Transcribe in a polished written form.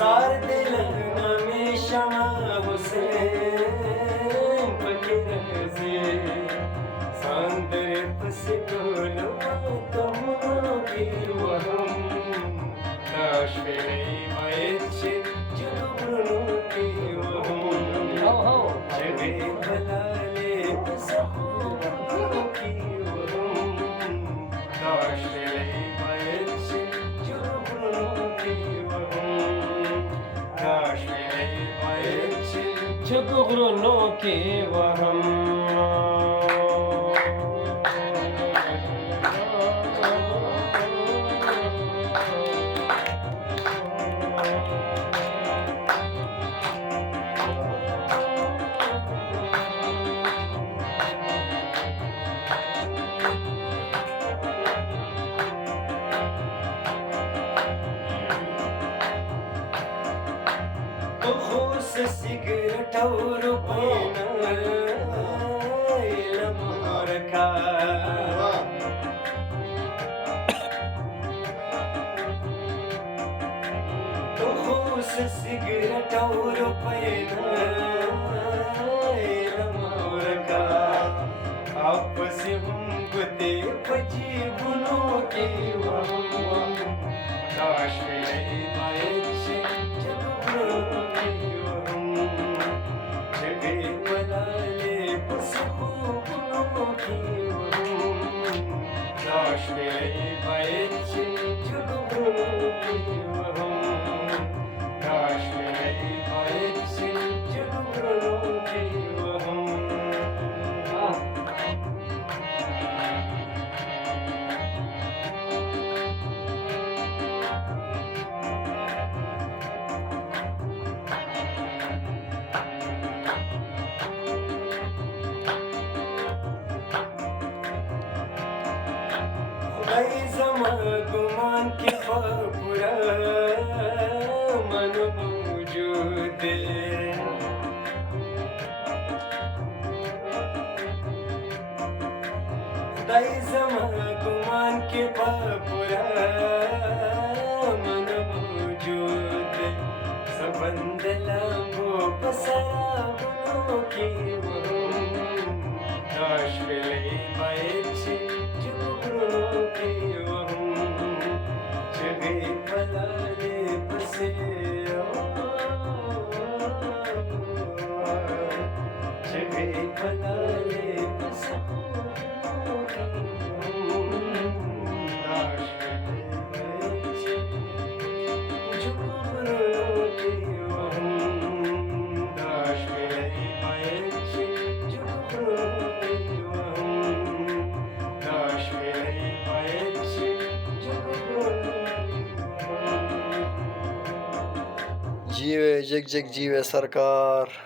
Zar dilna mein shama Hussain fakirazi Sandre pasikolo tomogi wahum Nashvili maitchi jubruki wahum Jage balale pasahoki wahum Nashvili maitchi jubruki जुगुरनों के वहम خصوص سيجرت وربنا لمهركا خصوص سيجرت وربنا لمهركا आपस हम गुते पजीबुनों के वहम काश मेरे मायचे जगुरों के वम जगे मलाले पसबुनों के वम काश मेरे मायचे जगुरों के वम काश मेरे मायचे जगुरों के वम गुमान की पूरा मन मौजूद खुदाई जमा गुमान के पूरा मन मौजूद सबंद लांगो पसराबनों की काश मिले बाइचे जुगुरों की जगे पलाले बसे जगे पलाले बसे जीवे जग जग जीवे सरकार।